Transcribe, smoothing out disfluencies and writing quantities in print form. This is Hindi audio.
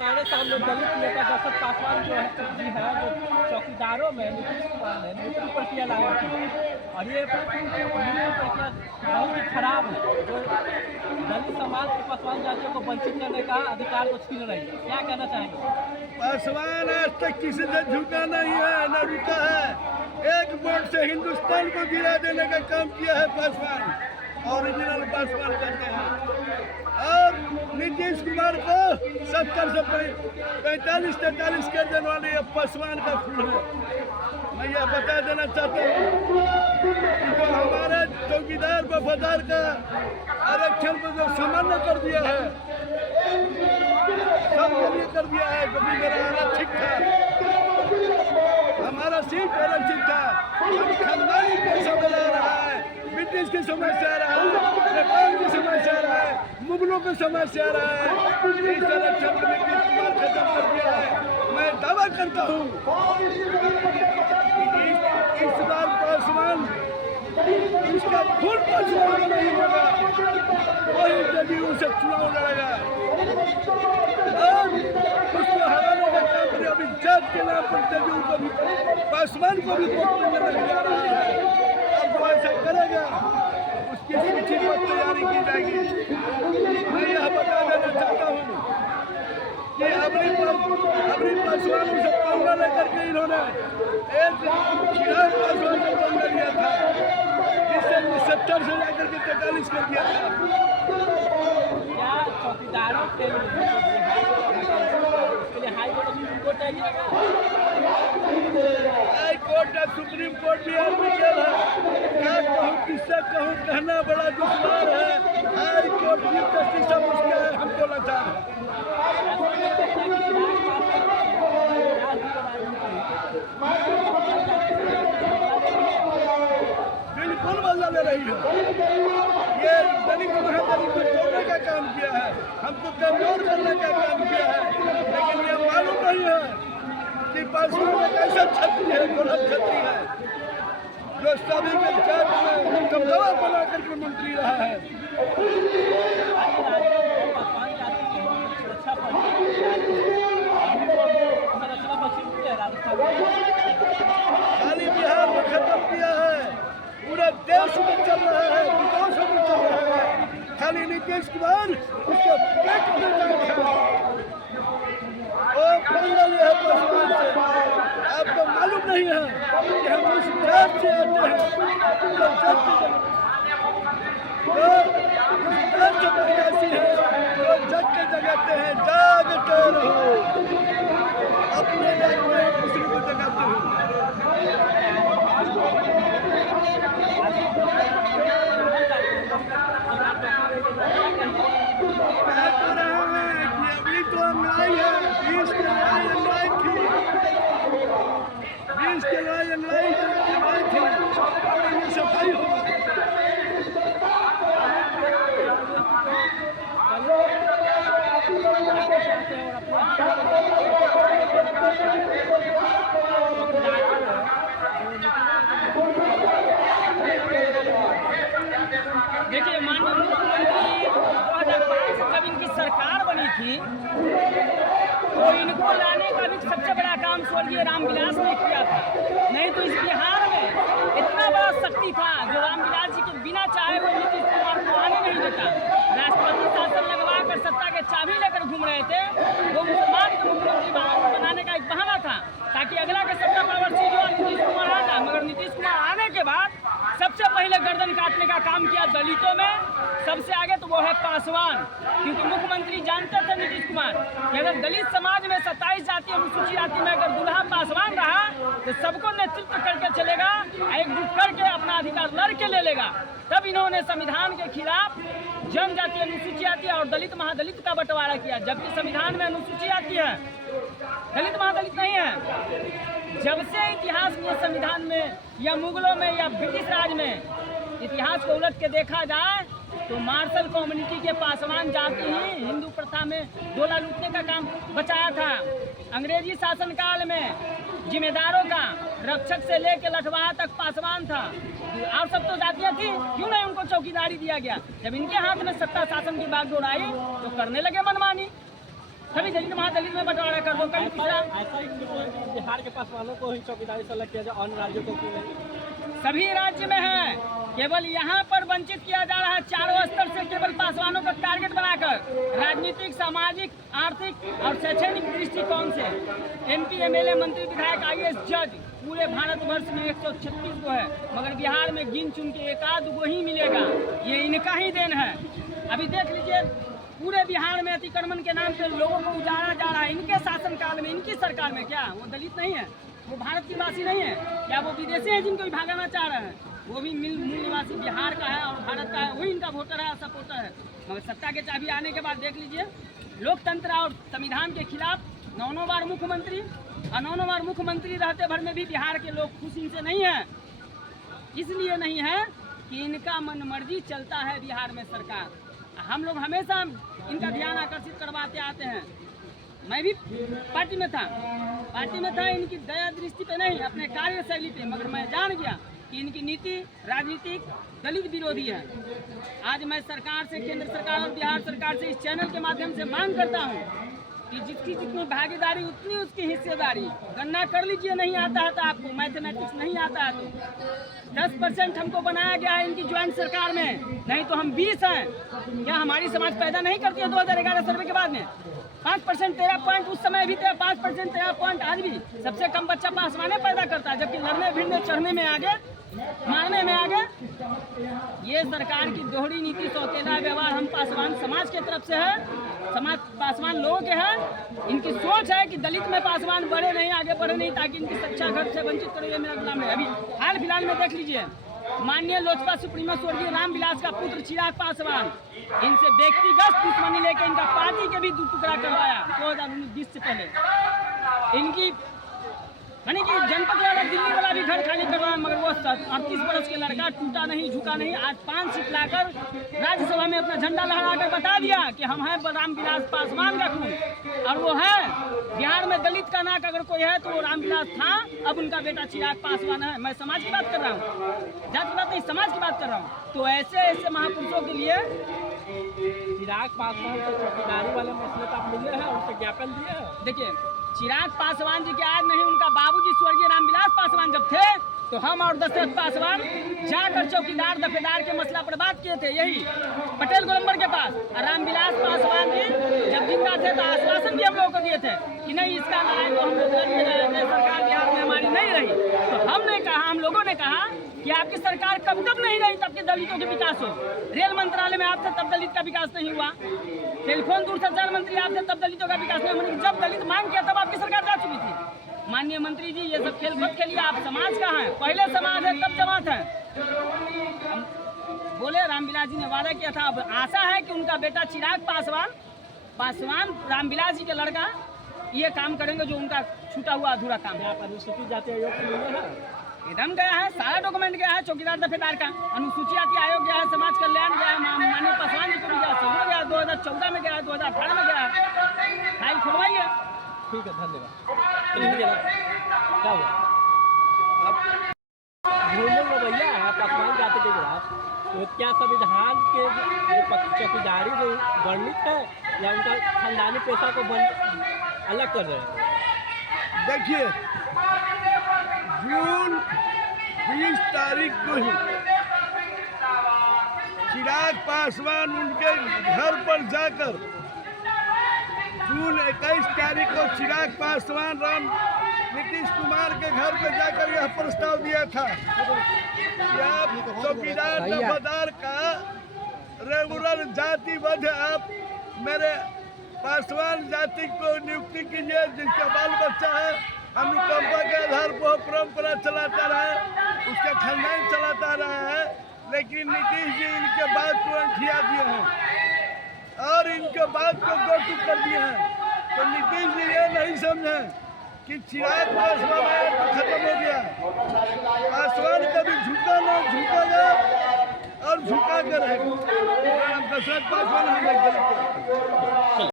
हमारे सामने दलित नेता जसद पासवान जो है जी है वो चौकीदारों में नीतीश कुमार ने नियुक्ति प्रक्रिया लागू की और ये नियुक्ति प्रक्रिया बहुत ही खराब है जो दलित समाज के पासवान जातियों को वंचित करने का अधिकार को छीन रही है। क्या कहना चाहेंगे? पासवान आज तक किसी से झुका नहीं है न रुका है। एक वोट से हिंदुस्तान को गिरा देने का काम किया है पासवान। ओरिजिनल पासवान कहते हैं। और नीतीश कुमार को 70 से 45-43 कर देने वाले ये पासवान का खून है। मैं यह बता देना चाहता हूँ कि जो हमारे चौकीदार वफादार का आरक्षण को जो सामान्य कर दिया है, सबके लिए कर दिया है। कभी मेरा आरक्षित था, हमारा सीट आरक्षित था, हम खानदानी पैसा बना रहा है, ब्रिटिश की समस्या रहा है, नेपाल की समस्या रहा है, मुगलों की समस्या रहा है। इस आरक्षण को नीतीश कुमार खत्म कर दिया है। मैं दावा करता हूँ इस बार पासवान इसका खून पासवान नहीं होगा, वही जदयू से चुनाव लड़ेगा और उसको हराने का काम करे। अभी जात के नाम पर जदयू को भी पासवान को भी वोट मिलने लग जा रहा है। अब जो ऐसा करेगा उसकी सूची पर तैयारी की जाएगी। मैं यह बता देना चाहता हूँ कि अपनी पासवानों से पंगा लेकर के इन्होंने एक खिलाफ पासवान से पंगा लिया था, जिससे 70 से लेकर के 43 कर दिया था। क्या चौकीदारों के लिए हाई कोर्ट है, सुप्रीम कोर्ट भी आदमी गेल है। क्या कहूँ, किससे कहूँ, कहना बड़ा दुश्वार है। हाई कोर्ट चीफ जस्टिस सब उसके हमको लाचार है। बिल्कुल बदला ले रही है। ये दलित महादलित को तोड़ने का काम किया है, हमको कमजोर करने का काम किया है। लेकिन ये मालूम नहीं है कि पासवान एक ऐसा छत्री है, गोरख छत्री है, जो सभी के जात में कमजोर बना करके मंत्री रहा है। खाली बिहार में खत्म किया है, पूरे देश में चल रहा है, विदेशों में चल रहा है। खाली नीतीश कुमार उसके पेट में जाता है। वो पंगल है पासवान से। आपको मालूम नहीं है कि हम उस जात से आते हैं जो जात से पैदाइशी है, जो जग के जगाते हैं। जागते रहो, अपने जागते हैं, दूसरे को जगाते हो। अभी तो महंगाई है, 20 के लड़ाई महंगाई थी, 20 के लड़ाई महंगाई थी, और ये सफाई होगा। देखिए, माननीय मुख्यमंत्री 2005 जब इनकी सरकार बनी थी तो इनको लाने का भी सबसे बड़ा काम स्वर्गीय रामविलास ने किया था। नहीं तो इस बिहार में इतना बड़ा शक्ति था जो रामविलास जी के बिना चाहे वो नीतीश कुमार को आने नहीं देता। राष्ट्रपति शासन लगवा कर सत्ता के चाबी लेकर घूम रहे थे। वो मुसलमान को मुख्यमंत्री बनाने का एक बहाना था ताकि अगला के सत्ता पावर से जो नीतीश कुमार आता। मगर नीतीश कुमार आने के बाद सबसे पहले गर्दन काटने का काम किया दलितों में। सबसे आगे तो वो है पासवान, क्योंकि मुख्यमंत्री जानते थे नीतीश कुमार कि अगर दलित समाज में 27 जाति अनुसूचित जाति में अगर दूल्हा पासवान रहा तो सबको नेतृत्व करके चलेगा, एकजुट करके अपना अधिकार लड़ के ले लेगा। तब इन्होंने संविधान के खिलाफ जनजाति अनुसूचित जाति और दलित महादलित का बंटवारा किया, जबकि संविधान में अनुसूचित जाति है, दलित महादलित नहीं है। जब से इतिहास में संविधान में या मुगलों में या ब्रिटिश राज में इतिहास को उलट के देखा जाए तो मार्शल कम्युनिटी के पासवान जाति ही हिंदू प्रथा में डोला लूटने का काम बचाया था। अंग्रेजी शासनकाल में जिम्मेदारों का रक्षक से लेकर लठवाहा तक पासवान था। और सब तो जातियां थी, क्यों नहीं उनको चौकीदारी दिया गया? जब इनके हाथ में सत्ता शासन की बागडोर आई तो करने लगे मनमानी। कभी दलित महादलित में बंटवारा कर दो, कभी पिछड़ा। ऐसा ही क्यों है कि बिहार के पासवानों को ही चौकीदारी से अलग किया जाए, अन्य राज्यों को क्यों नहीं? सभी राज्य में है, केवल यहाँ पर वंचित किया जा रहा है चारों स्तर से, केवल पासवानों का टारगेट बनाकर राजनीतिक, सामाजिक, आर्थिक और शैक्षणिक दृष्टिकोण से। MP, MLA, मंत्री, विधायक, IAS, जज पूरे भारतवर्ष में 136 को है, मगर बिहार में गिन चुन के एक आध गो ही मिलेगा। ये इनका ही देन है। अभी देख लीजिए, पूरे बिहार में अतिक्रमण के नाम पे लोगों को उजाड़ा जा रहा है। इनके शासनकाल में, इनकी सरकार में क्या वो दलित नहीं है? वो भारत की वासी नहीं है क्या? वो विदेशी हैं जिनको भी भागाना चाह रहे हैं? वो भी मूल निवासी बिहार का है और भारत का है, वही इनका वोटर है, सपोर्टर है। मगर सत्ता के चाबी आने के बाद देख लीजिए, लोकतंत्र और संविधान के खिलाफ 9 बार मुख्यमंत्री, और 9 बार मुख्यमंत्री रहते भर में भी बिहार के लोग खुश इनसे नहीं है। इसलिए नहीं है कि इनका मन मर्जी चलता है बिहार में सरकार। हम लोग हमेशा इनका ध्यान आकर्षित करवाते आते हैं। मैं भी पार्टी में था, इनकी दया दृष्टि पे नहीं, अपने कार्यशैली पे, मगर मैं जान गया कि इनकी नीति राजनीतिक दलित विरोधी है। आज मैं सरकार से, केंद्र सरकार और बिहार सरकार से इस चैनल के माध्यम से मांग करता हूँ कि जिसकी जितनी भागीदारी उतनी उसकी हिस्सेदारी। गणना कर लीजिए, नहीं आता है तो आपको मैथमेटिक्स नहीं आता है तो 10% हमको बनाया गया है इनकी ज्वाइंट सरकार में, नहीं तो हम 20 हैं। क्या हमारी समाज पैदा नहीं करती है 2011 सर्वे के बाद में? 5% 13 पॉइंट उस समय भी थे, 5% 13 पॉइंट आज भी। सबसे कम बच्चा पासवाने पैदा करता है, जबकि लड़ने भिड़ने चढ़ने में आगे, मारने में आगे। ये सरकार की दोहरी नीति, सौतेला व्यवहार हम पासवान समाज के तरफ से है, समाज पासवान लोगों के हैं। इनकी सोच है कि दलित में पासवान बढ़े नहीं, आगे बढ़े नहीं, ताकि इनकी शिक्षा घर से वंचित करे। मेरा गुलाम है। अभी हाल फिलहाल में देख लीजिए, माननीय लोजपा सुप्रीमो स्वर्गीय रामविलास का पुत्र चिराग पासवान, इनसे व्यक्तिगत दुश्मनी लेकर इनका पार्टी के भी 2 टुकड़ा करवाया 2019 से पहले। इनकी यानी कि जनपद वाला, दिल्ली वाला भी घर खाली करवाया, मगर वो 38 वर्ष के लड़का टूटा नहीं, झुका नहीं। आज 5 सीट लाकर राज्यसभा में अपना झंडा लहराकर बता दिया कि हम हैं रामविलास पासवान का खून, और वो है बिहार में दलित का नाक अगर कोई है तो वो रामविलास था, अब उनका बेटा चिराग पासवान है। मैं समाज की बात कर रहा हूँ, जात की बात नहीं, समाज की बात कर रहा हूँ। तो ऐसे महापुरुषों के लिए चिराग पासवान से चौकीदारी वाले मसले पर आप मिले हैं, उनसे ज्ञापन दिए हैं? देखिए, चिराग पासवान जी के आज नहीं, उनका बाबूजी स्वर्गीय रामविलास पासवान जब थे तो हम और दशरथ पासवान जाकर चौकीदार दफेदार के मसला पर बात किए थे, यही पटेल गोलंबर के पास। और रामविलास पासवान जी जब जिंदा थे तो आश्वासन भी हम लोगों को दिए थे कि नहीं, इसका न्याय तो हम लोग लड़के रहे थे, सरकार बिहार में हमारी नहीं रही। तो हमने कहा, हम लोगों ने कहा कि आपकी सरकार कब नहीं रही तब के दलितों के विकास हो। रेल मंत्रालय में आप थे तब दलित का विकास नहीं हुआ, टेलीफोन दूरसंचार मंत्री आप थे तब दलितों का विकास नहीं हुआ। जब दलित मांग किया तब आपकी सरकार जा चुकी थी। माननीय मंत्री जी, ये सब खेल मत खेलिए, आप समाज का हैं, पहले समाज है तब जमात है। हम बोले, रामविलास जी ने वादा किया था, अब आशा है कि उनका बेटा चिराग पासवान रामविलास जी के लड़का ये काम करेंगे जो उनका छूटा हुआ अधूरा काम है। आप अनुसूचित जाति आयोग से मिले हैं? एकदम गया है, सारा डॉक्यूमेंट गया है, चौकीदार दफेदार का, अनुसूचित जाति आयोग गया है, समाज कल्याण गया है, माननीय पासवान जी को भी गया, सब गया, 2014 में गया है, 2018 में गया है। फाइल खुलवाइए। ठीक है, धन्यवाद। क्या हुआ? घूमल रवैया है पासवान जाति के खिलाफ, तो क्या संविधान के जो चौकीदारी जो वर्णित है या उनका खानदानी पेशा को अलग कर रहे हैं? देखिए, जून 20 तारीख को ही चिराग पासवान उनके घर पर जाकर, जून 21 तारीख को चिराग पासवान नीतीश कुमार के घर पे जाकर यह प्रस्ताव दिया था कि आप चौकीदार दफेदार का रेगुलर जाति वध आप मेरे पासवान जाति को नियुक्ति कीजिए, जिसका बाल बच्चा है, अनुकंपा के आधार पर परंपरा चलाता रहे, उसका खानदान चलाता रहा है। लेकिन नीतीश जी इनके बात को अंठिया दिए हैं और इनके बात को गोटू कर दिए हैं। तो नीतीश जी ये नहीं समझे कि चिराग पासवान तो खत्म हो गया, पासवान कभी झुका ना झुकेगा और झुका कर रहेगा। दशरथ पासवान हम